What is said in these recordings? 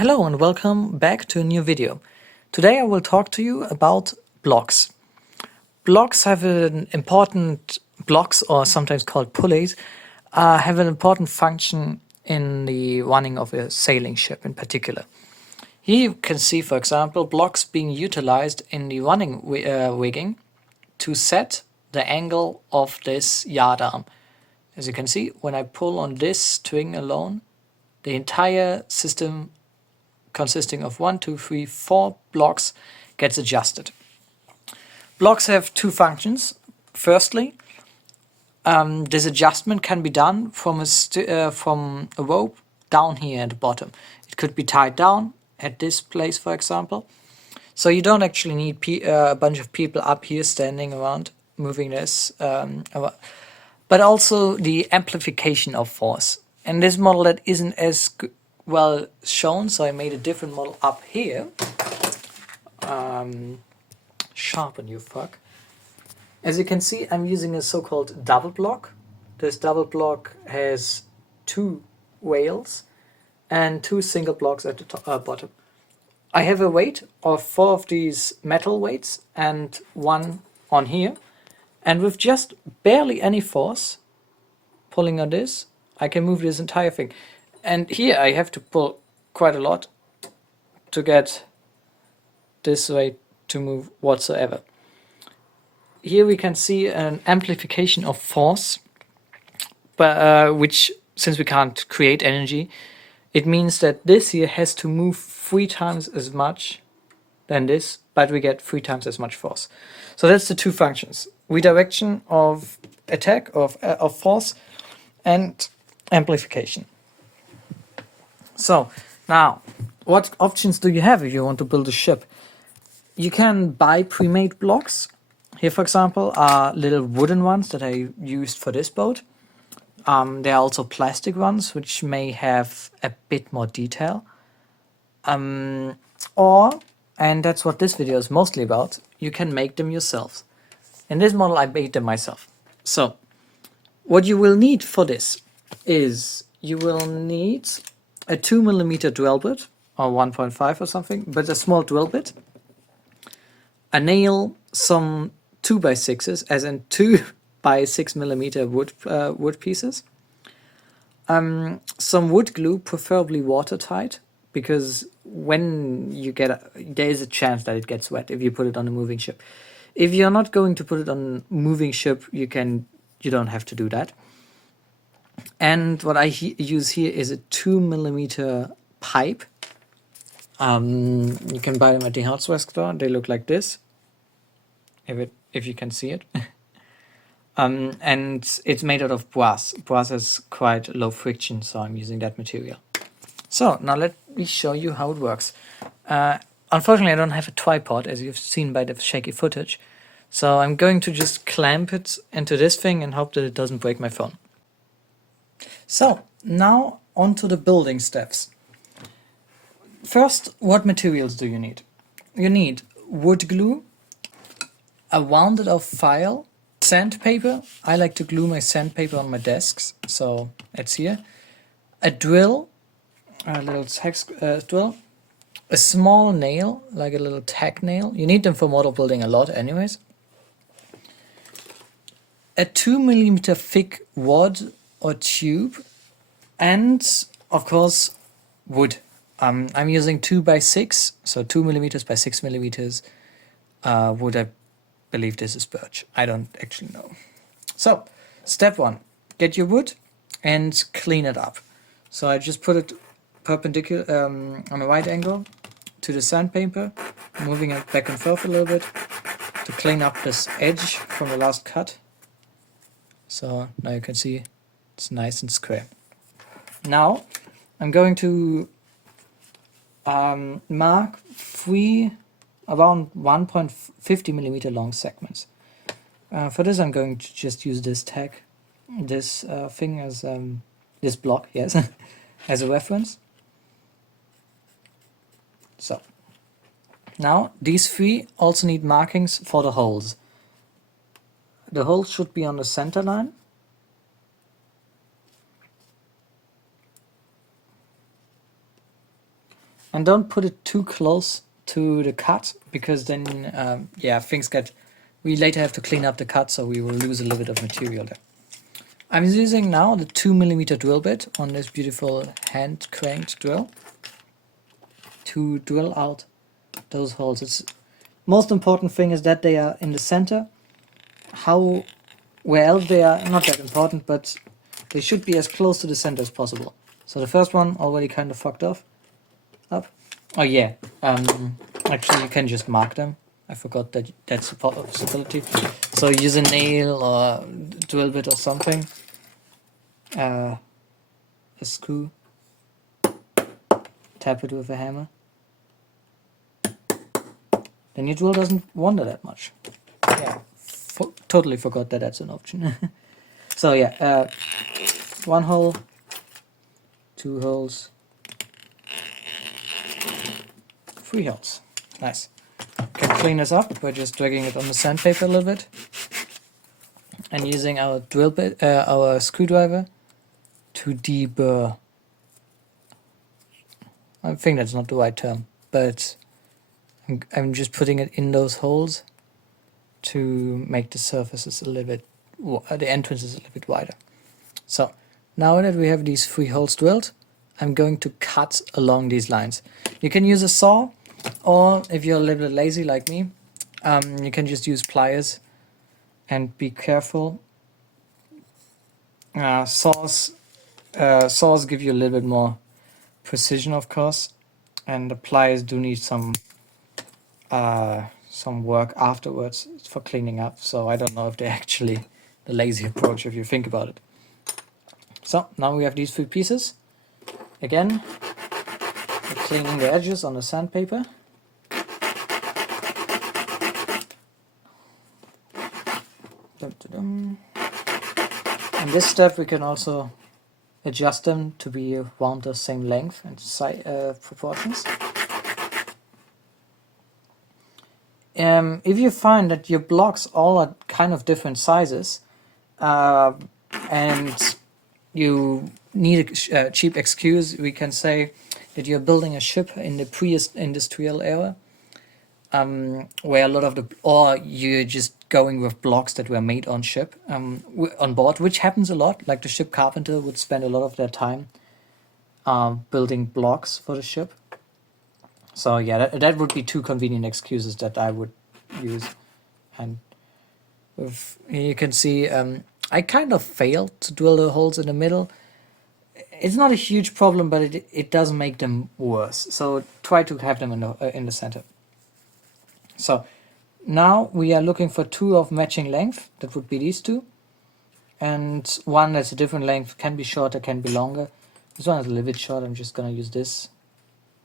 Hello and welcome back to a new video. Today I will talk to you about blocks. Blocks have an important, blocks or sometimes called pulleys, have an important function in the running of a sailing ship in particular. Here you can see, for example, blocks being utilized in the running rigging to set the angle of this yardarm. As you can see, when I pull on this string alone, the entire system consisting of 4 blocks gets adjusted. Blocks have two functions. Firstly, this adjustment can be done from a rope down here at the bottom. It could be tied down at this place, for example. So you don't actually need a bunch of people up here standing around moving this, but also the amplification of force. In this model that isn't as well shown, so I made a different model up here. Sharpen you fuck. As you can see, I'm using a so-called double block. This double block has 2 rails and 2 single blocks at the bottom. I have a weight of 4 of these metal weights and 1 on here, and with just barely any force pulling on this, I can move this entire thing. And here I have to pull quite a lot to get this weight to move whatsoever. Here we can see an amplification of force, but which, since we can't create energy, it means that this here has to move 3 times as much than this, but we get 3 times as much force. So that's the 2 functions: redirection of attack of force and amplification. So now, what options do you have if you want to build a ship? You can buy pre-made blocks. Here, for example, are little wooden ones that I used for this boat. There are also plastic ones, which may have a bit more detail. And that's what this video is mostly about, you can make them yourselves. In this model, I made them myself. So, what you will need for this is you will need a 2mm drill bit, or 1.5 or something, but a small drill bit, a nail, some 2x6s, as in 2 by 6mm wood pieces, some wood glue, preferably watertight, because when you there is a chance that it gets wet if you put it on a moving ship. If you're not going to put it on a moving ship, you don't have to do that. And what I use here is a 2mm pipe. You can buy them at the hardware store. They look like this, if you can see it. And it's made out of brass. Brass has quite low friction, so I'm using that material. So now let me show you how it works. Unfortunately, I don't have a tripod, as you've seen by the shaky footage. So I'm going to just clamp it into this thing and hope that it doesn't break my phone. So now onto the building steps. First, what materials do you need? You need wood glue, a rounded off file, sandpaper. I like to glue my sandpaper on my desks, so it's here. A drill, a little hex drill, a small nail, like a little tagnail. You need them for model building a lot anyways. A 2mm thick rod or tube, and of course wood. I'm using 2x6, so 2mm by 6mm wood. I believe this is birch. I don't actually know. So, step 1, get your wood and clean it up. So I just put it perpendicular on a right angle to the sandpaper, moving it back and forth a little bit to clean up this edge from the last cut. So now you can see it's nice and square. Now I'm going to mark 3 around 1.50mm long segments. For this I'm going to just use this tag, this thing as this block, yes, as a reference. So now these 3 also need markings for the holes. The holes should be on the center line. And don't put it too close to the cut, because then, yeah, we later have to clean up the cut, so we will lose a little bit of material there. I'm using now the 2mm drill bit on this beautiful hand cranked drill to drill out those holes. It's most important thing is that they are in the center. How well they are, not that important, but they should be as close to the center as possible. So the first one already kind of fucked up. Oh yeah, actually you can just mark them. I forgot that that's a possibility. So use a nail or drill bit or something. A screw. Tap it with a hammer. Then your drill doesn't wander that much. Yeah, totally forgot that that's an option. So yeah, 1 hole, 2 holes, 3 holes. Nice. Can clean this up by just dragging it on the sandpaper a little bit and using our drill bit, our screwdriver to deburr. I think that's not the right term, but I'm just putting it in those holes to make the surfaces a little bit, the entrances a little bit wider. So now that we have these 3 holes drilled, I'm going to cut along these lines. You can use a saw, or if you're a little bit lazy like me, you can just use pliers, and be careful. Saws give you a little bit more precision, of course, and the pliers do need some work afterwards for cleaning up. So I don't know if they're actually the lazy approach if you think about it. So now we have these 3 pieces. Again, we're cleaning the edges on the sandpaper. In this step we can also adjust them to be around the same length and proportions. If you find that your blocks all are kind of different sizes, and you need a cheap excuse, we can say that you're building a ship in the pre-industrial era, where a lot of or you're just going with blocks that were made on ship, on board, which happens a lot. Like the ship carpenter would spend a lot of their time building blocks for the ship. So yeah, that would be 2 convenient excuses that I would use. And you can see I kind of failed to drill the holes in the middle. It's not a huge problem, but it does make them worse. So try to have them in the center. So now we are looking for 2 of matching length. That would be these 2. And 1 that's a different length, can be shorter, can be longer. This one is a little bit short. I'm just gonna use this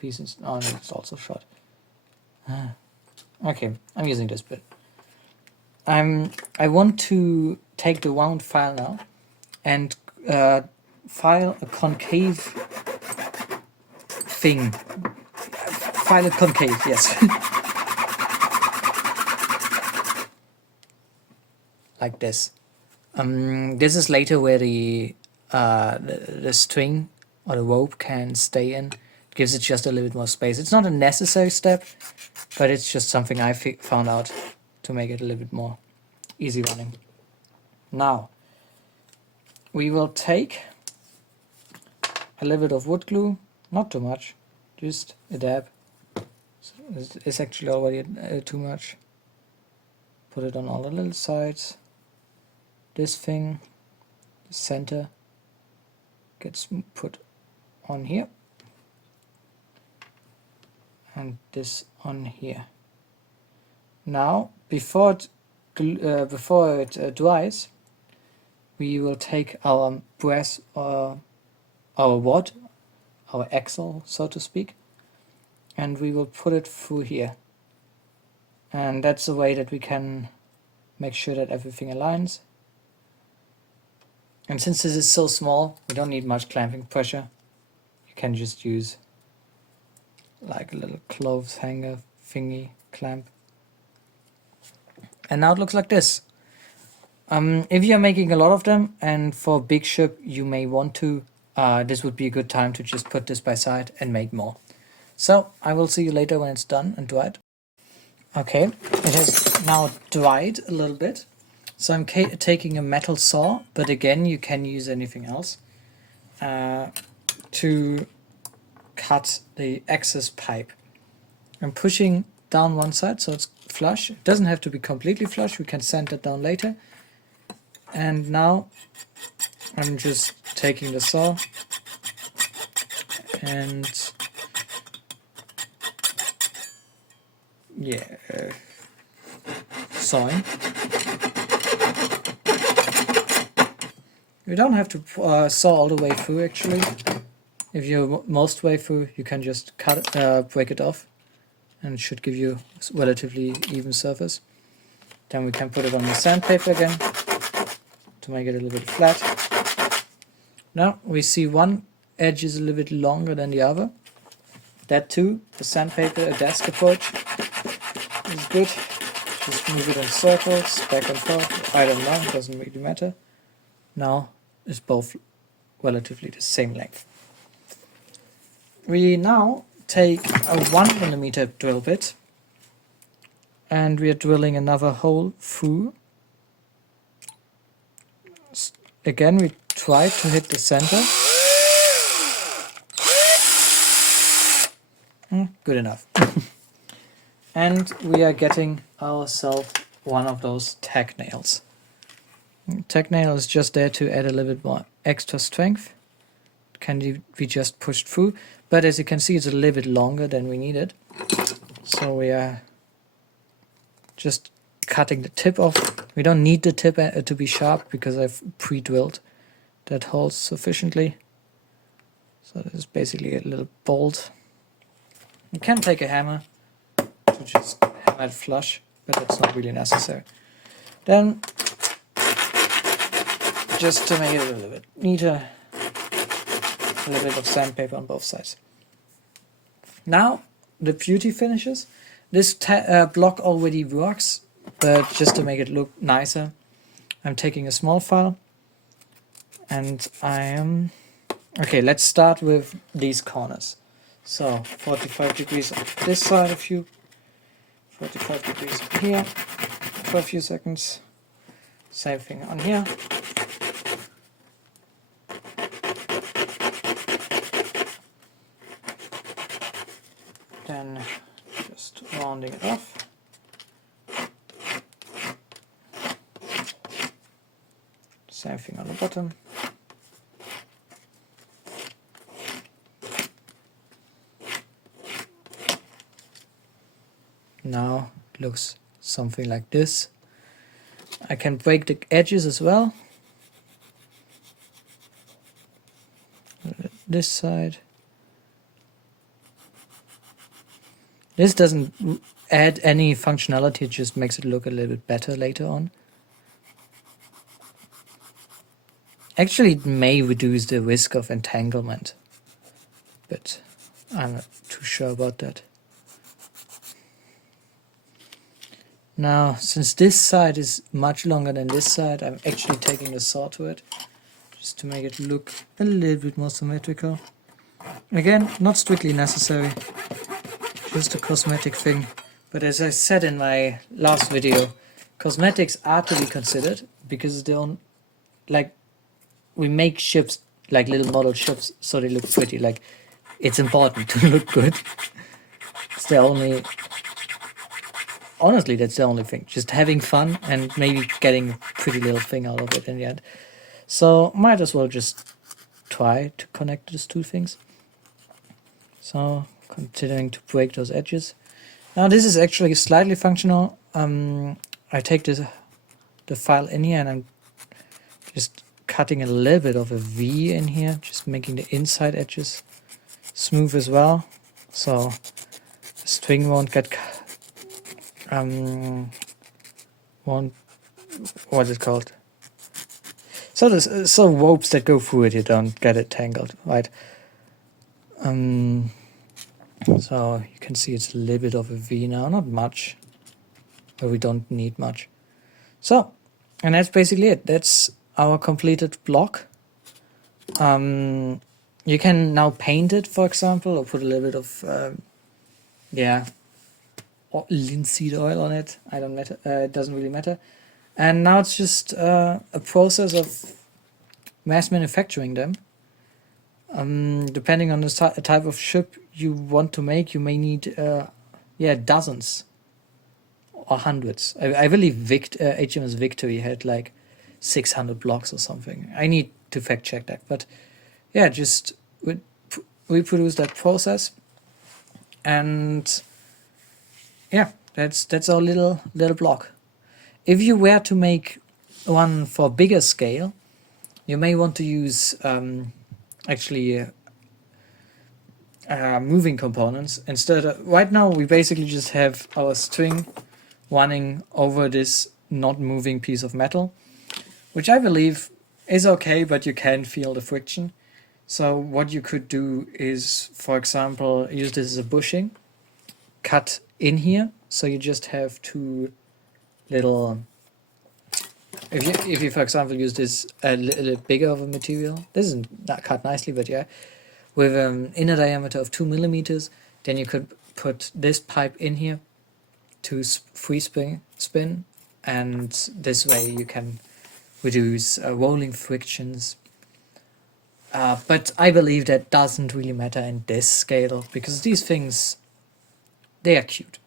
piece. Oh, no, it's also short. Okay, I'm using this bit. I want to take the wound file now and file a concave thing. File it concave, yes. Like this. This is later where the string or the rope can stay in. It gives it just a little bit more space. It's not a necessary step, but it's just something I found out to make it a little bit more easy running. Now, we will take a little bit of wood glue, not too much, just a dab. It's actually already too much. Put it on all the little sides. This thing, the center, gets put on here, and this on here. Now, before it dries, we will take our brass or our wad, our axle, so to speak, and we will put it through here. And that's the way that we can make sure that everything aligns. And since this is so small, we don't need much clamping pressure. You can just use like a little clothes hanger thingy clamp. And now it looks like this. If you're making a lot of them, and for a big ship you may want to, this would be a good time to just put this by side and make more. So I will see you later when it's done and dried. Okay, it has now dried a little bit. So I'm taking a metal saw, but again you can use anything else, to cut the excess pipe. I'm pushing down one side so it's flush. It doesn't have to be completely flush, we can sand it down later. And now I'm just taking the saw and sawing. You don't have to saw all the way through actually. If you're most way through, you can just cut break it off, and it should give you a relatively even surface. Then we can put it on the sandpaper again to make it a little bit flat. Now we see one edge is a little bit longer than the other. That too, the sandpaper, a desk approach is good. Just move it in circles, back and forth. I don't know, it doesn't really matter. Now it's both relatively the same length. We now take a 1mm drill bit and we are drilling another hole through. Again, we try to hit the center. Good enough. And we are getting ourselves one of those tag nails. Tag nail is just there to add a little bit more extra strength. Can be just pushed through, but as you can see it's a little bit longer than we needed. So we are just cutting the tip off. We don't need the tip to be sharp because I've pre-drilled that hole sufficiently. So this is basically a little bolt. You can take a hammer to just hammer it flush, but that's not really necessary. Then, just to make it a little bit neater, a little bit of sandpaper on both sides. Now, the beauty finishes. This block already works, but just to make it look nicer, I'm taking a small file, and I am... Okay, let's start with these corners. So 45 degrees on this side, 45 degrees here for a few seconds. Same thing on here. Then just rounding it off. Same thing on the bottom. Now it looks something like this. I can break the edges as well. This side. This doesn't add any functionality, it just makes it look a little bit better later on. Actually, it may reduce the risk of entanglement, but I'm not too sure about that. Now, since this side is much longer than this side, I'm actually taking the saw to it, just to make it look a little bit more symmetrical. Again, not strictly necessary, just a cosmetic thing. But as I said in my last video, cosmetics are to be considered, because they don't, like, we make ships, like little model ships, so they look pretty. Like, it's important to look good. It's the only... Honestly, that's the only thing. Just having fun and maybe getting a pretty little thing out of it in the end. So might as well just try to connect these two things. So continuing to break those edges. Now this is actually slightly functional. I take the file in here and I'm just cutting a little bit of a V in here, just making the inside edges smooth as well, so the string won't get what's it called? So there's ropes that go through it, you don't get it tangled, right? So you can see it's a little bit of a V now, not much, but we don't need much. So, and that's basically it. That's our completed block. You can now paint it, for example, or put a little bit of yeah, or linseed oil on it. I don't matter. It doesn't really matter. And now it's just a process of mass manufacturing them. Depending on the type of ship you want to make, you may need yeah, dozens or hundreds. I believe HMS Victory had like 600 blocks or something. I need to fact check that, but yeah, just reproduce that process, and yeah, that's our little block. If you were to make one for bigger scale, you may want to use actually moving components instead of, right now we basically just have our string running over this not moving piece of metal, which I believe is okay, but you can feel the friction. So what you could do is, for example, use this as a bushing, cut in here, so you just have two little, if you for example use this a little bigger of a material, this isn't not cut nicely, but yeah, with an inner diameter of 2 millimeters, then you could put this pipe in here to free spin, and this way you can reduce rolling frictions. But I believe that doesn't really matter in this scale, because these things, they are cute.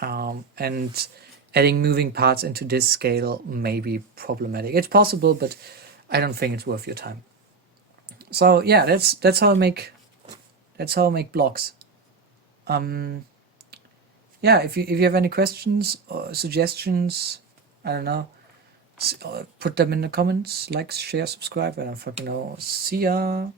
And adding moving parts into this scale may be problematic. It's possible, but I don't think it's worth your time. So yeah, that's how I make blocks. Yeah, if you have any questions or suggestions, I don't know, put them in the comments. Like, share, subscribe. I don't fucking know. See ya.